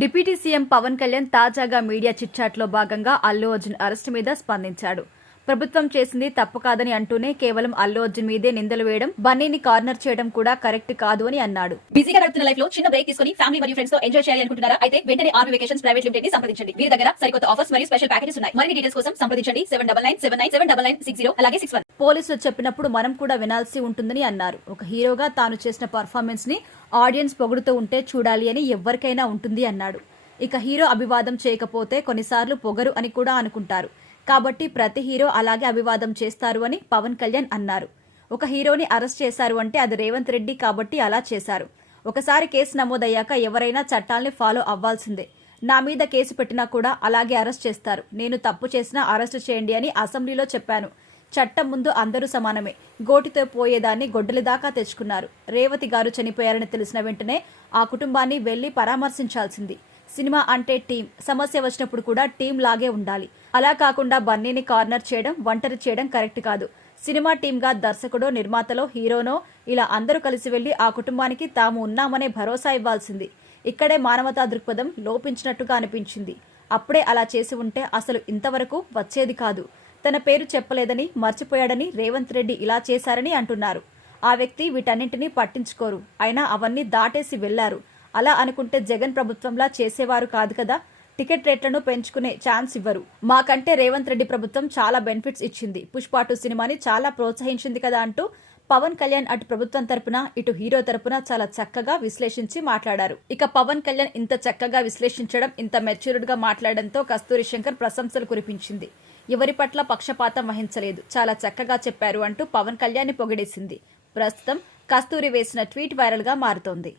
Deputy CM Pawan Kalyan తాజాగా media చిట్చాట్లో భాగంగా Allu Arjun arrest మీద స్పందించాడు. ప్రభుత్వం చేసింది తప్పు కాదని అంటూనే కేవలం అల్లు అర్జున్ మీదే నిందలు వేయడం, బన్నీని కార్నర్ చేయడం కూడా కరెక్ట్ కాదు అని అన్నాడు. బిజీగా గడుపుతున్న లైఫ్ లో చిన్న బ్రేక్ తీసుకుని ఫ్యామిలీ మరియు ఫ్రెండ్స్ తో ఎంజాయ్ చేయాలి అనుకుంటున్నారా? అయితే వెంటనే ఆర్మీ వెకేషన్స్ ప్రైవేట్ లిమిటెడ్ ని సంప్రదించండి. వీరి దగ్గర సరికొత్త ఆఫర్స్ మరియు స్పెషల్ ప్యాకేజెస్ ఉన్నాయి. మరిన్ని డీటెయిల్స్ కోసం సంప్రదించండి 7997979960 అలాగే 61. పోలీసులు చెప్పినప్పుడు మనం కూడా వినాల్సి ఉంటుందని అన్నారు. ఒక హీరోగా తాను చేసిన పర్ఫార్మెన్స్ ని ఆడియన్స్ పొగుడుతూ ఉంటే చూడాలి అని ఎవరికైనా ఉంటుంది అన్నాడు. ఇక హీరో అభివాదం చేయకపోతే కొన్నిసార్లు పొగరు అని కూడా అనుకుంటారు. కాబట్టి ప్రతి హీరో అలాగే అభివాదం చేస్తారు అని పవన్ కళ్యాణ్ అన్నారు. ఒక హీరోని అరెస్ట్ చేశారు అంటే అది రేవంత్ రెడ్డి కాబట్టి అలా చేశారు. ఒకసారి కేసు నమోదయ్యాక ఎవరైనా చట్టాల్ని ఫాలో అవ్వాల్సిందే. నా మీద కేసు పెట్టినా కూడా అలాగే అరెస్ట్ చేస్తారు. నేను తప్పు చేసినా అరెస్ట్ చేయండి అని అసెంబ్లీలో చెప్పాను. చట్టం ముందు అందరూ సమానమే. గోటితో పోయేదాన్ని గొడ్డలి దాకా తెచ్చుకున్నారు. రేవతి గారు చనిపోయారని తెలిసిన వెంటనే ఆ కుటుంబాన్ని వెళ్లి పరామర్శించాల్సింది. సినిమా అంటే టీం. సమస్య వచ్చినప్పుడు కూడా టీం లాగే ఉండాలి. అలా కాకుండా బన్నీని కార్నర్ చేయడం, ఒంటరి చేయడం కరెక్ట్ కాదు. సినిమా టీంగా దర్శకుడో, నిర్మాతలో, హీరోనో ఇలా అందరూ కలిసి వెళ్లి ఆ కుటుంబానికి తాము ఉన్నామనే భరోసా ఇవ్వాల్సింది. ఇక్కడే మానవతా దృక్పథం లోపించినట్టుగా అనిపించింది. అప్పుడే అలా చేసి ఉంటే అసలు ఇంతవరకు వచ్చేది కాదు. తన పేరు చెప్పలేదని, మర్చిపోయాడని రేవంత్ రెడ్డి ఇలా చేశారని అంటున్నారు. ఆ వ్యక్తి వీటన్నింటినీ పట్టించుకోరు. అయినా అవన్నీ దాటేసి వెళ్లారు. అలా అనుకుంటే జగన్ ప్రభుత్వంలా చేసేవారు కాదు కదా. టికెట్ రేట్లను పెంచుకునే ఛాన్స్ ఇవ్వరు. మాకంటే రేవంత్ రెడ్డి ప్రభుత్వం చాలా బెనిఫిట్స్ ఇచ్చింది. పుష్ప 2 సినిమాని చాలా ప్రోత్సహించింది కదా అంటూ పవన్ కళ్యాణ్ అటు ప్రభుత్వం తరపున, ఇటు హీరో తరపున చాలా చక్కగా విశ్లేషించి మాట్లాడారు. ఇక పవన్ కళ్యాణ్ ఇంత చక్కగా విశ్లేషించడం, ఇంత మెచ్యూర్డ్ గా మాట్లాడడంతో కస్తూరి శంకర్ ప్రశంసలు కురిపించింది. ఎవరి పట్ల పక్షపాతం వహించలేదు, చాలా చక్కగా చెప్పారు అంటూ పవన్ కళ్యాణ్ ని పొగిడేసింది. ప్రస్తుతం కస్తూరి వేసిన ట్వీట్ వైరల్ గా మారుతోంది.